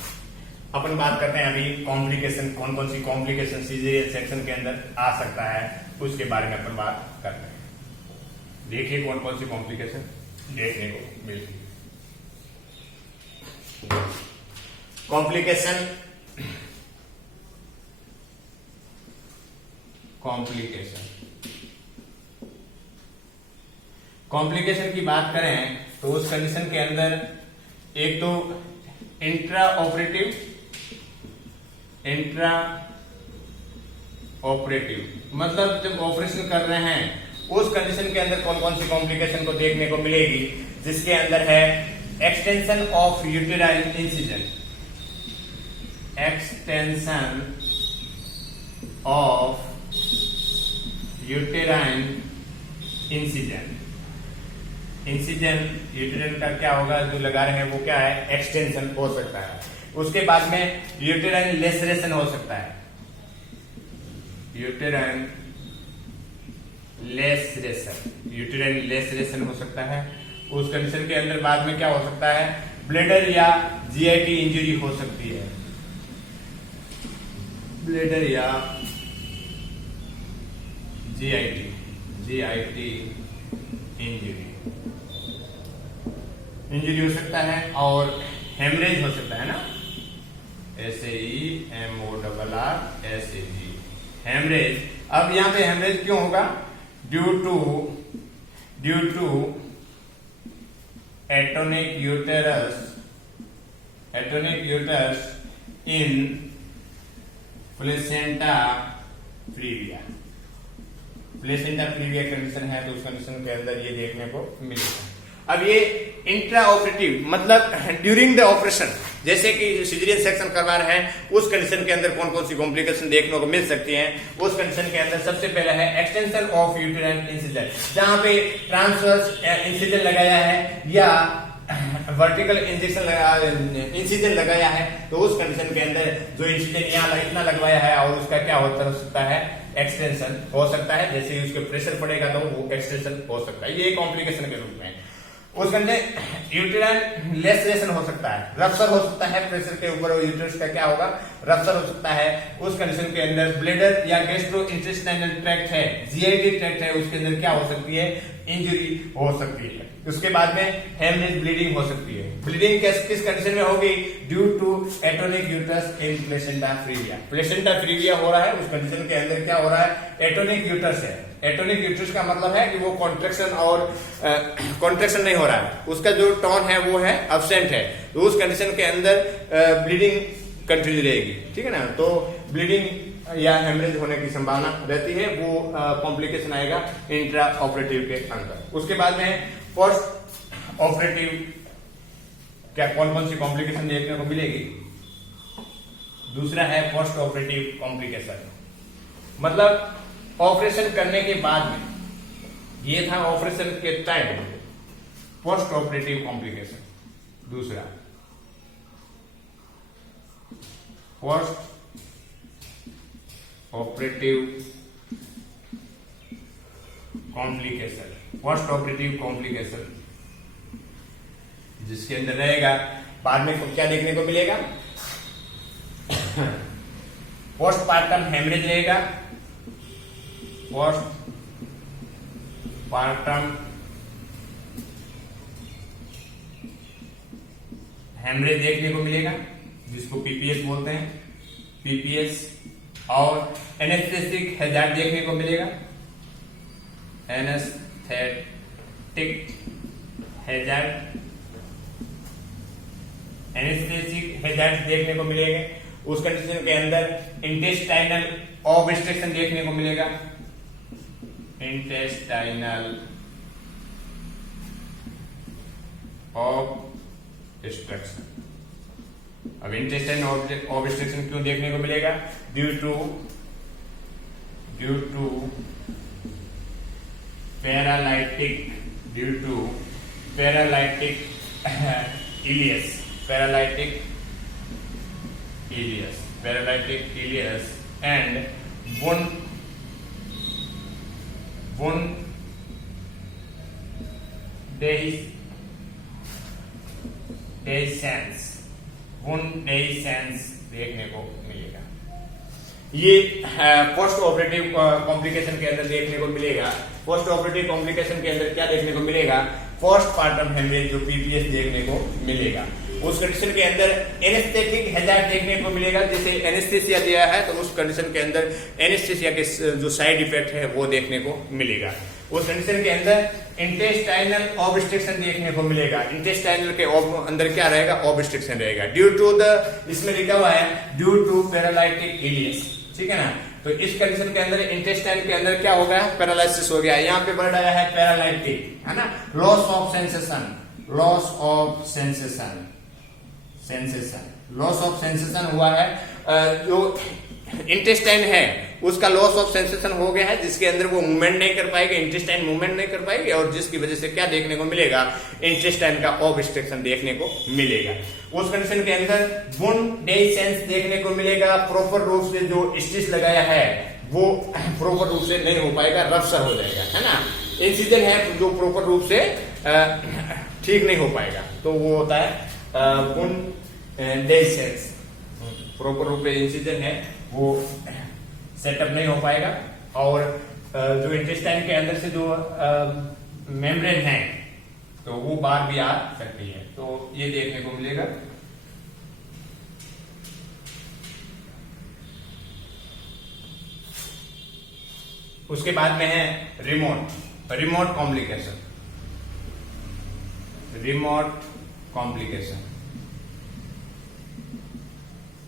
अपन बात करते हैं अभी कॉम्प्लिकेशन, कौन कौन सी कॉम्प्लिकेशन सिजेरियन सेक्शन के अंदर आ सकता है, उसके बारे में अपन बात करते हैं। देखिए कौन कौन सी कॉम्प्लिकेशन देखने को मिलती है। कॉम्प्लिकेशन की बात करें तो उस कंडीशन के अंदर एक तो इंट्रा ऑपरेटिव मतलब जब ऑपरेशन कर रहे हैं उस कंडीशन के अंदर कौन कौन सी कॉम्प्लिकेशन को देखने को मिलेगी, जिसके अंदर है extension of uterine incision, extension of uterine incision. Incision uterine का क्या होगा, जो लगा रहे हैं वो क्या है, एक्सटेंशन हो सकता है। उसके बाद में यूटेराइन लेसरेशन हो सकता है, यूटेराइन लेसरेशन हो सकता है। उस कंडीशन के अंदर बाद में क्या हो सकता है, ब्लेडर या जीआईटी इंजरी हो सकती है, ब्लेडर या जीआईटी इंजरी हो सकता है। और हेमरेज हो सकता है ना, SAEMORRAG, हेमरेज। अब यहां पे हेमरेज क्यों होगा, due to atonic uterus in placenta praevia. Condition है तो उस कंडीशन के अंदर ये देखने को मिलेगा। अब ये इंट्रा ऑपरेटिव मतलब ड्यूरिंग द ऑपरेशन, जैसे कि सिजेरियन सेक्शन करवा रहे हैं उस कंडीशन के अंदर कौन कौन सी कॉम्प्लिकेशन देखने को मिल सकती हैं। उस कंडीशन के अंदर सबसे पहला है एक्सटेंशन ऑफ यूटेराइन इंसिजन, जहां पे ट्रांसवर्स इंसिजन लगाया है या वर्टिकल इंसिजन लगाया है, तो उस कंडीशन के अंदर जो इंसिजन यहाँ इतना लगवाया है और उसका क्या होता सकता है, एक्सटेंशन हो सकता है, जैसे ही उसके प्रेशर पड़ेगा तो वो एक्सटेंशन हो सकता है, ये कॉम्प्लिकेशन के रूप में। उसके अंदर यूटेराइन लेसरेशन हो सकता है, रप्चर हो सकता है, प्रेशर के ऊपर यूटेरस का क्या होगा, रप्चर हो सकता है। उस कंडीशन के अंदर ब्लेडर या गैस्ट्रो इंटेस्टाइनल ट्रैक्ट है, जीआईटी ट्रैक्ट है, उसके अंदर क्या हो सकती है, इंजरी हो सकती है। उसके बाद में हेमरेज ब्लीडिंग हो सकती है। ब्लीडिंग किस कंडीशन में होगी, due to atonic uterus in placenta praevia. Placenta praevia हो रहा है, उस कंडीशन के अंदर क्या हो रहा है, एटोनिक यूटरस है। एटोनिक यूटरस का मतलब है कि वो कॉन्ट्रैक्शन और कॉन्ट्रैक्शन नहीं हो रहा है, उसका जो टोन है वो है एब्सेंट है, तो उस कंडीशन के अंदर ब्लीडिंग कंटिन्यू रहेगी, ठीक है ना। तो ब्लीडिंग या हेमरेज होने की संभावना रहती है, वो कॉम्प्लिकेशन आएगा इंट्रा ऑपरेटिव के अंदर। उसके बाद में पोस्ट ऑपरेटिव क्या कौन कौन सी कॉम्प्लिकेशन देखने को मिलेगी, दूसरा है पोस्ट ऑपरेटिव कॉम्प्लिकेशन, मतलब ऑपरेशन करने के बाद में, ये था ऑपरेशन के टाइम पोस्ट ऑपरेटिव कॉम्प्लिकेशन। दूसरा post operative complication, post operative complication जिसके अंदर रहेगा बाद में क्या देखने को मिलेगा, पोस्टपार्टम हेमरेज रहेगा, पोस्टपार्टम हेमरेज देखने को मिलेगा, जिसको पीपीएस बोलते हैं, पीपीएस। और एनेस्थेटिक हैजार्ड देखने को मिलेगा, एनेस्थेटिक हैजार्ड, एनेस्थेटिक हैजार्ड देखने को मिलेंगे। उस कंडीशन के अंदर इंटेस्टाइनल ऑब्स्ट्रक्शन देखने को मिलेगा, इंटेस्टाइनल ऑब्स्ट्रक्शन। अब इंटेस्टाइनल ऑब्स्ट्रक्शन क्यों देखने को मिलेगा, due to paralytic ileus and wundeiscence देखने को मिलेगा। ये पोस्ट ऑपरेटिव कॉम्प्लिकेशन के अंदर देखने को मिलेगा। पोस्ट ऑपरेटिव कॉम्प्लिकेशन के अंदर क्या देखने को मिलेगा, पोस्टपार्टम हेमरेज जो पीपीएस देखने को मिलेगा। उस कंडीशन के अंदर एनेस्थेटिक हैजार्ड देखने को मिलेगा, जैसे एनेस्थेसिया दिया है तो उस कंडीशन के अंदर एनेस्थेसिया के जो साइड इफेक्ट है वो देखने को मिलेगा। उस कंडीशन के अंदर इंटेस्टाइनल ऑब्स्ट्रक्शन देखने को मिलेगा। इंटेस्टाइनल के अंदर क्या रहेगा, ऑब्स्ट्रक्शन रहेगा, ड्यू टू द, इसमें लिखा हुआ है ड्यू टू पैरालाइटिक इलियस, ठीक है ना। तो इस कंडीशन के अंदर इंटेस्टाइन के अंदर क्या हो गया, पैरालिसिस हो गया। यहाँ पे वर्ड आया है पैरालाइटिक, है ना, loss of sensation, loss of sensation हुआ है। जो इंटेस्टाइन है उसका लॉस ऑफ सेंसेशन हो गया है, जिसके अंदर वो मूवमेंट नहीं कर पाएगी, इंटेस्टाइन मूवमेंट नहीं कर पाएगी, और जिसकी वजह से क्या देखने को मिलेगा, इंटेस्टाइन का ऑब्स्ट्रक्शन देखने को मिलेगा। उस कंडीशन के अंदर वुंडेइसेंस देखने को मिलेगा। प्रॉपर रूप से जो स्टिच लगाया है वो प्रॉपर रूप से नहीं हो पाएगा, रप्चर हो जाएगा, है ना। इंसिजन है जो प्रॉपर रूप से ठीक नहीं हो पाएगा, तो वो होता है वुंडेइसेंस। प्रॉपर रूप से इंसिजन है वो सेटअप नहीं हो पाएगा, और जो इंटेस्टाइन के अंदर से जो मेम्ब्रेन है तो वो बाहर भी आ सकती है, तो ये देखने को मिलेगा। उसके बाद में है रिमोट कॉम्प्लिकेशन।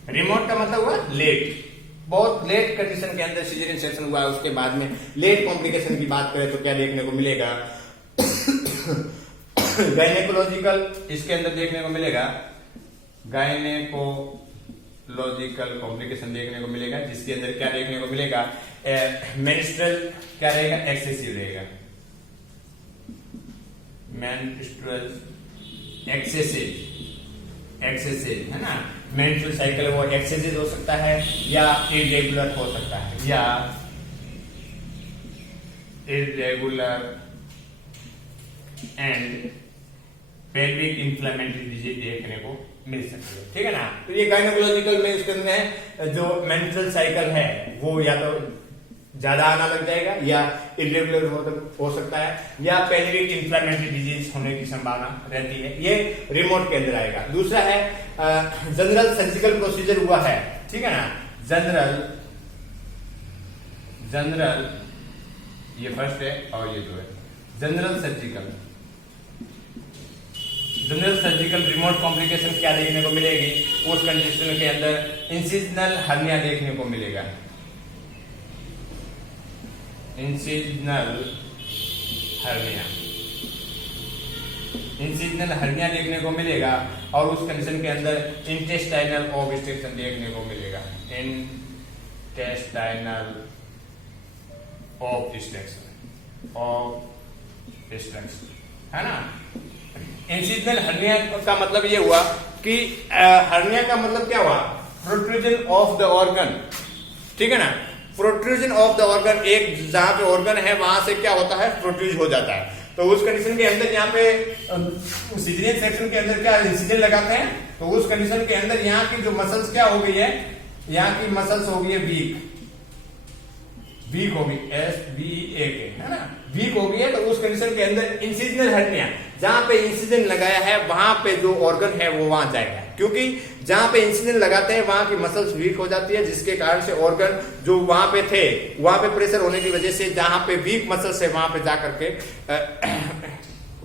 रिमोट का मतलब हुआ लेट, बहुत लेट कंडीशन के अंदर सीजरियन सेक्शन हुआ है, उसके बाद में लेट कॉम्प्लिकेशन की बात करें तो क्या देखने को मिलेगा, गायनेकोलॉजिकल इसके अंदर देखने को मिलेगा, गायनेकोलॉजिकल कॉम्प्लिकेशन देखने को मिलेगा, जिसके अंदर क्या देखने को मिलेगा, मेंस्ट्रुअल क्या रहेगा, एक्सेसिव रहेगा, मेंस्ट्रुअल एक्सेसिव है ना। मेंस्ट्रुअल साइकिल वो एक्सेसिव हो सकता है या इरेगुलर हो सकता है, या irregular and pelvic inflammatory disease देखने को मिल सकती है, ठीक है ना। तो ये गायनोकोलॉजिकल में उसके अंदर जो मेंस्ट्रुअल साइकिल है वो या तो ज्यादा आना लग जाएगा या इरेगुलर हो सकता है या पेल्विक इन्फ्लेमेटरी डिजीज होने की संभावना रहती है, ये रिमोट के अंदर आएगा। दूसरा है जनरल सर्जिकल प्रोसीजर हुआ है, ठीक है ना। जनरल ये फर्स्ट है और ये जो है जनरल सर्जिकल रिमोट कॉम्प्लिकेशन क्या देखने को मिलेगी, उस कंडीशन के अंदर इंसिजनल हर्निया देखने को मिलेगा। इंसिजनल हर्निया देखने को मिलेगा और उस कंडीशन के अंदर इंटेस्टाइनल ऑब्स्ट्रक्शन देखने को मिलेगा। इंटेस्टाइनल ऑब्स्ट्रक्शन है ना। इंसिजनल हर्निया का मतलब ये हुआ कि हर्निया का मतलब क्या हुआ, प्रोट्रूजन ऑफ द ऑर्गन, ठीक है ना। प्रोट्रूजन ऑफ द ऑर्गन, एक जहां पे ऑर्गन है वहां से क्या होता है, प्रोट्रूज हो जाता है। तो उस कंडीशन के अंदर यहाँ पे सिजेरियन सेक्शन के अंदर क्या इंसिजन लगाते हैं, तो उस कंडीशन के अंदर यहाँ की जो मसल्स क्या हो गई है, यहाँ की मसल्स हो गई है वीक होगी, SVAK है ना, वीक हो गई है। तो उस कंडीशन के अंदर इंसिजनल हर्निया, जहां पे इंसिजन लगाया है वहां पे जो ऑर्गन है वो वहां जाएगा, क्योंकि जहां पे इंसिजन लगाते हैं वहां की मसल्स वीक हो जाती है, जिसके कारण से ऑर्गन जो वहां पे थे वहां पे प्रेशर होने की वजह से जहां पे वीक मसल्स है वहां पे जाकर के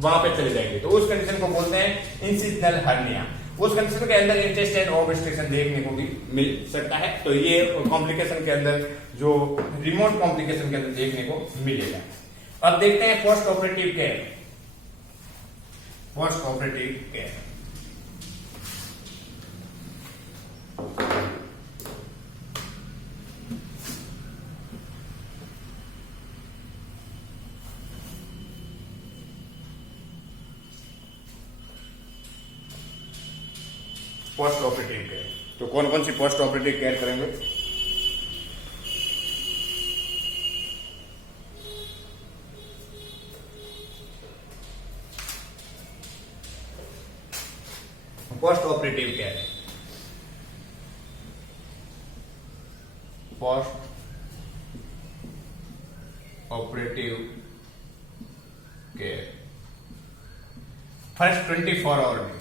वहां पे चले जाएंगे। तो उस कंडीशन को बोलते हैं इंसिजनल हर्निया। उस कंडीशन के अंदर इंटेस्टाइन ऑब्स्ट्रक्शन देखने को भी मिल सकता है। तो ये कॉम्प्लिकेशन के अंदर जो रिमोट कॉम्प्लिकेशन के अंदर देखने को मिलेगा। अब देखते हैं post operative care. Post operative care post operative care, तो कौन कौन सी पोस्ट ऑपरेटिव केयर करेंगे। Post operative care, post operative care first 24 hour में,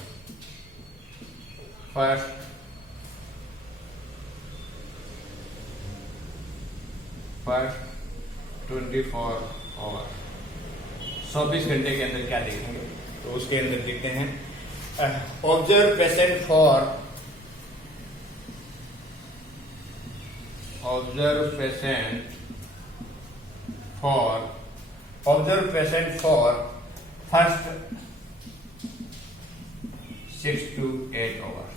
फर्स्ट 24 आवर 24 घंटे के अंदर क्या देखेंगे, तो उसके अंदर देखते हैं observe patient for first 6 to 8 hour.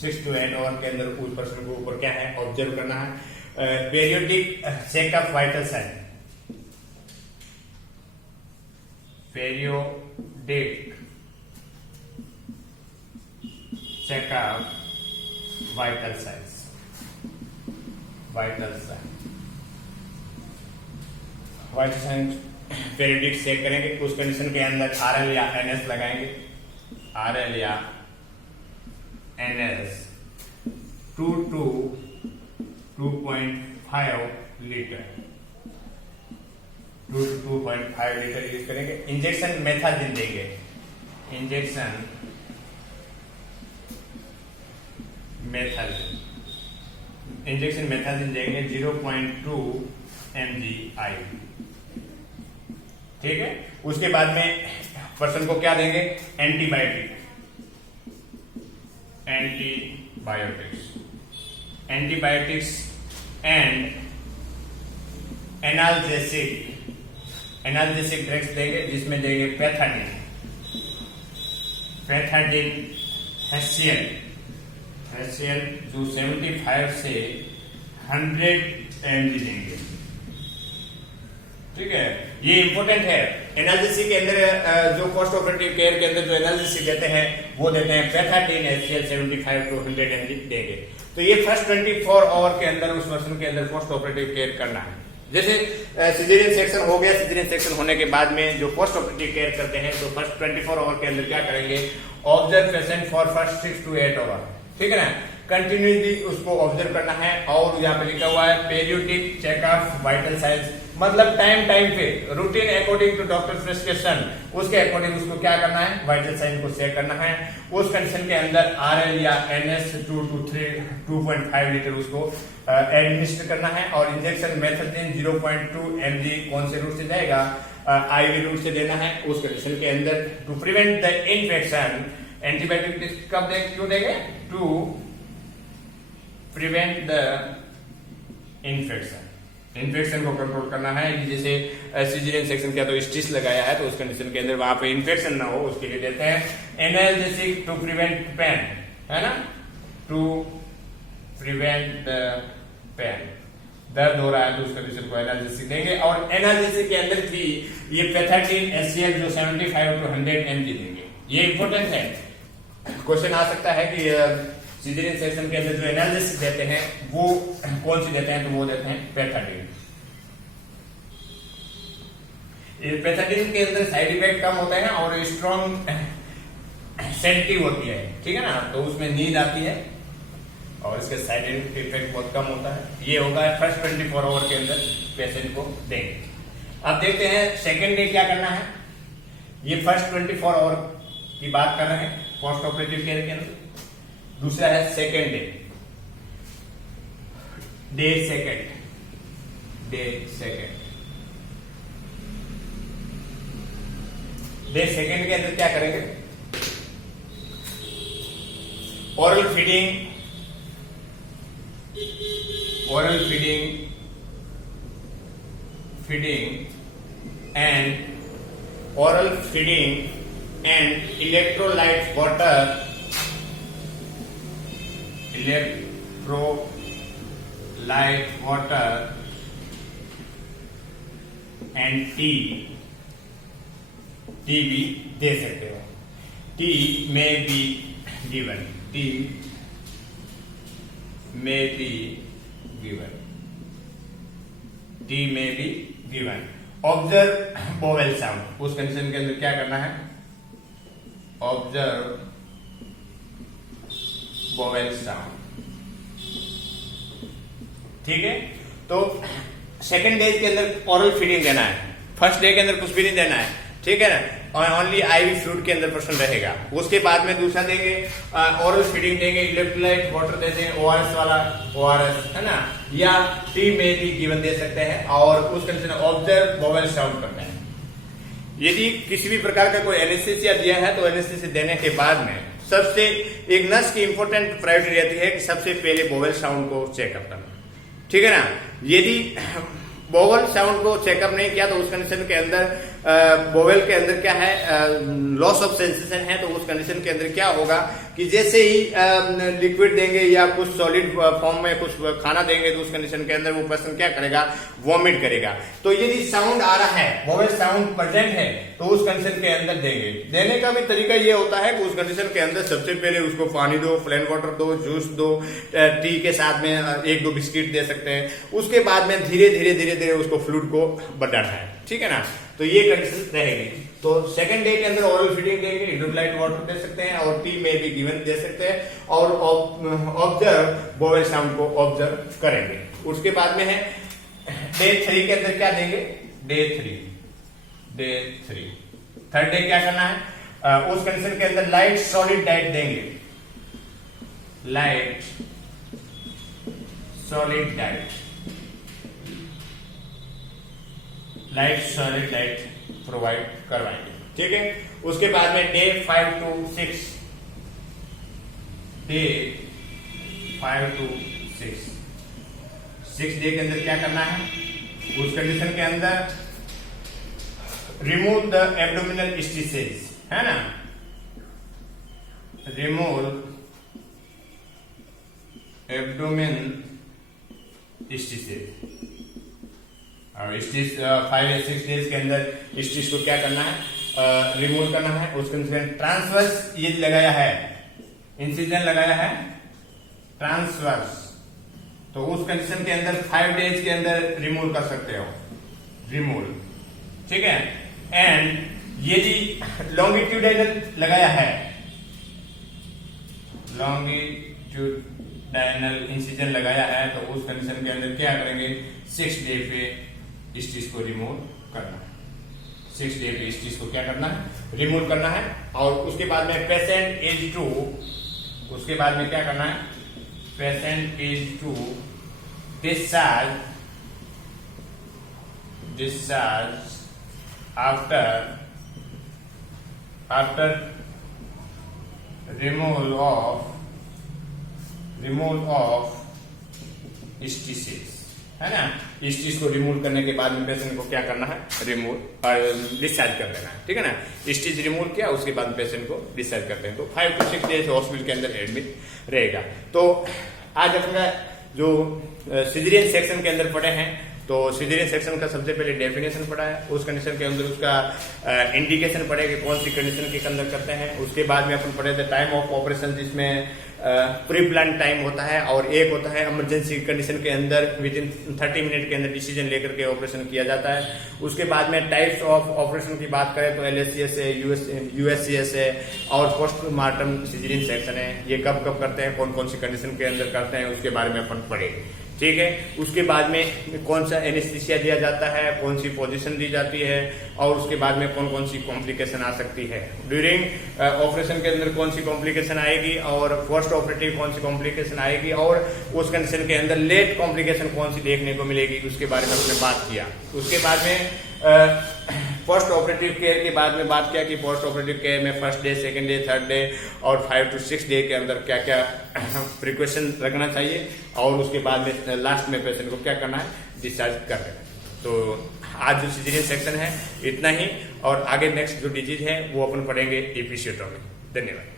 6 to 8 hour के अंदर उस पर्सन को ऊपर क्या है, ऑब्जर्व करना है। Periodic checkup vital sign, periodic checkup vital signs, vital signs periodic check करेंगे। उस कंडीशन के अंदर RL या NS लगाएंगे, RL या NS 2 to 2.5 litre, 2 to 2.5 litre use करेंगे। इंजेक्शन मेथाजिन देंगे, इंजेक्शन मेथाजिन देंगे 0.2 mg/I, ठीक है। उसके बाद में पर्सन को क्या देंगे, एंटीबायोटिक्स एंड एनाल्जेसिक ड्रग्स देंगे, जिसमें देंगे पैथाडिन HCl जो 75 से 100 mg देंगे, ठीक है। ये इंपॉर्टेंट है। एनाल्जेसिक के अंदर जो पोस्ट ऑपरेटिव केयर के अंदर जो एनाल्जेसिक देते हैं वो देते हैं पैथाडिन HCl 75 to 100 mg देंगे। तो ये फर्स्ट 24 आवर के अंदर उस पर्सन के अंदर पोस्ट ऑपरेटिव केयर करना है, जैसे सिजेरियन सेक्शन हो गया, सिजेरियन सेक्शन होने के बाद में जो पोस्ट ऑपरेटिव केयर करते हैं तो फर्स्ट 24 आवर के अंदर क्या करेंगे, observe patient for first 6 to 8 hour, ठीक है ना, कंटिन्यूसली उसको ऑब्जर्व करना है। और यहाँ पे लिखा हुआ है पीरियोडिक चेकअप वाइटल साइंस, मतलब टाइम टाइम पे routine according to doctor prescription, उसके अकॉर्डिंग उसको क्या करना है, वाइटल साइन को चेक करना है। उस कंडीशन के अंदर RL या NS 2.5 लीटर उसको एडमिनिस्टर करना है। और इंजेक्शन मेथोडीन 0.2 mg कौन से रूट से जाएगा, IV रूट से देना है उस कंडीशन के अंदर। To prevent the infection, antibiotic कब क्यों देंगे, टू प्रिवेंट द इन्फेक्शन को कंट्रोल करना है। जैसे सिजेरियन सेक्शन किया तो स्टिच लगाया है तो उस कंडीशन के अंदर वहां पे इन्फेक्शन ना हो उसके लिए देते हैं एनाल्जेसिक टू प्रिवेंट पेन, है ना, टू प्रिवेंट द पेन, दर्द हो रहा है तो उस कंडीशन को एनाल्जेसिक देंगे। और एनाल्जेसिक के अंदर भी ये पेथाडीन HCl जो 75 to 100 mg देंगे, ये इंपॉर्टेंट है। क्वेश्चन आ सकता है कि सिजेरियन सेक्शन के अंदर जो एनाल्जेसिक देते हैं वो कौन सी देते हैं, तो वो देते हैं पेथाडीन। पेथाडीन के अंदर साइड इफेक्ट कम होता है और स्ट्रॉन्ग सेडेटिव होती है, ठीक है ना, तो उसमें नींद आती है और इसके साइड इफेक्ट बहुत कम होता है। ये होगा फर्स्ट 24 आवर के अंदर पेशेंट को देंगे। अब देखते हैं सेकेंड डे क्या करना है। ये फर्स्ट 24 आवर की बात कर रहे हैं पोस्ट ऑपरेटिव केयर के अंदर। दूसरा है सेकेंड डे, डे सेकेंड के अंदर क्या करेंगे, oral feeding and electrolyte water and T भी दे सकते हो। टी में be given. Observe bowel sound, उस कंडीशन के अंदर क्या करना है, ऑब्जर्व बोवेल साउंड, ठीक है। तो सेकेंड डे के अंदर ओरल फीडिंग देना है, फर्स्ट डे के अंदर कुछ भी नहीं देना है, ठीक है ना, और ओनली IV फ्लूइड के अंदर पर्सन रहेगा। उसके बाद में दूसरा देंगे ओरल फीडिंग देंगे, इलेक्ट्रोलाइट वाटर देते हैं, ORS वाला ORS, है ना, या टी में भी गिवन दे सकते हैं। और उस कंडीशन ऑब्जर्व बोवेल साउंड करना है। यदि किसी भी प्रकार का कोई एनेस्थीसिया दिया है तो एनेस्थीसिया देने के बाद में सबसे एक नर्स की इंपॉर्टेंट प्रायोरिटी रहती है कि सबसे पहले बोवेल साउंड को चेकअप करना, ठीक है ना। यदि बोवेल साउंड को चेकअप नहीं किया तो उस कंडीशन के अंदर बोवेल के अंदर क्या है, लॉस ऑफ सेंसेशन है, तो उस कंडीशन के अंदर क्या होगा कि जैसे ही लिक्विड देंगे या कुछ सॉलिड फॉर्म में कुछ खाना देंगे तो उस कंडीशन के अंदर वो पर्सन क्या करेगा, वॉमिट करेगा। तो यदि साउंड आ रहा है, बोवेल साउंड प्रेजेंट है, तो उस कंडीशन के अंदर देंगे। देने का भी तरीका ये होता है कि उस कंडीशन के अंदर सबसे पहले उसको पानी दो, प्लेन वाटर दो, जूस दो, टी के साथ में 1-2 बिस्किट दे सकते हैं। उसके बाद में धीरे धीरे उसको फ्लूइड को बढ़ाना है, ठीक है ना। तो ये कंडीशन रहेगी। तो सेकंड डे के अंदर ओरल फीडिंग देंगे, इलेक्ट्रोलाइट वाटर दे सकते हैं और टी में भी गिवन दे सकते हैं और ऑब्जर्व बोवेल साउंड को ऑब्जर्व करेंगे। उसके बाद में है डे 3 के अंदर क्या देंगे, डे 3 थर्ड डे क्या करना है, उस कंडीशन के अंदर लाइट सॉलिड डाइट देंगे, लाइट सॉलिड डाइट प्रोवाइड करवाएंगे, ठीक है। उसके बाद में डे 5 to 6 6 डे के अंदर क्या करना है, उस कंडीशन के अंदर रिमूव द एब्डोमिनल स्टिचेस, है ना, रिमूव एब्डोमेन स्टिचेस। और स्टिच 5 या 6 डेज के अंदर स्टिच को क्या करना है, रिमूव करना है। उस कंडीशन ट्रांसवर्स ये लगाया है, इंसिजन लगाया है ट्रांसवर्स, तो उस कंडीशन के अंदर 5 डेज के अंदर रिमूव कर सकते हो, रिमूव, ठीक है। एंड ये जी लॉन्गिट्यूडाइनल लगाया है, लॉन्गिट्यूडाइनल इंसिजन लगाया है, तो उस कंडीशन के अंदर क्या करेंगे, 6 डे पे इस चीज को रिमूव करना है, 6 डे पे इस चीज को क्या करना है, रिमूव करना है। और उसके बाद में पेशेंट इज टू, उसके बाद में क्या करना है, patient is to discharge after removal of stitches, है ना। इस चीज को रिमूव करने के बाद में पेशेंट को क्या करना है, रिमूव और डिस्चार्ज कर देना है, ठीक है ना। स्टिच रिमूव किया, उसके बाद पेशेंट को डिस्चार्ज करते हैं, तो 5 to 6 डेज हॉस्पिटल के अंदर एडमिट रहेगा। तो आज अपना जो सिजेरियन सेक्शन के अंदर पढ़े हैं, तो सिजेरियन सेक्शन का सबसे पहले डेफिनेशन पढ़ा है, उस कंडीशन के अंदर उसका इंडिकेशन पढ़े कि कौन सी कंडीशन के अंदर करते हैं। उसके बाद में अपन पढ़े थे टाइम ऑफ ऑपरेशन, जिसमें प्री प्लान टाइम होता है और एक होता है इमरजेंसी कंडीशन के अंदर विद इन 30 मिनट के अंदर डिसीजन लेकर के ऑपरेशन किया जाता है। उसके बाद में टाइप्स ऑफ ऑपरेशन की बात करें तो LSCS है, USCS है और पोस्ट मार्टम सिजेरियन सेक्शन है। ये कब कब करते हैं, कौन कौन सी कंडीशन के अंदर करते हैं, उसके बारे में अपन पढ़ेंगे, ठीक है। उसके बाद में कौन सा एनेस्थीसिया दिया जाता है, कौन सी पोजीशन दी जाती है, और उसके बाद में कौन कौन सी कॉम्प्लिकेशन आ सकती है ड्यूरिंग ऑपरेशन के अंदर, कौन सी कॉम्प्लिकेशन आएगी, और पोस्ट ऑपरेटिव कौन सी कॉम्प्लिकेशन आएगी, और उस कंडीशन के अंदर लेट कॉम्प्लिकेशन कौन सी देखने को मिलेगी, उसके बारे में हमने बात किया। उसके बाद में पोस्ट ऑपरेटिव केयर के बाद में बात किया कि पोस्ट ऑपरेटिव केयर में first day, second day, third day और 5 to 6 डे के अंदर क्या क्या प्रिकॉशन रखना चाहिए, और उसके बाद में लास्ट में पेशेंट को क्या करना है, डिस्चार्ज कर देना। तो आज जो सिजेरियन सेक्शन है इतना ही, और आगे नेक्स्ट जो डिजीज है वो अपन पढ़ेंगे एपिसियोटोमी। धन्यवाद।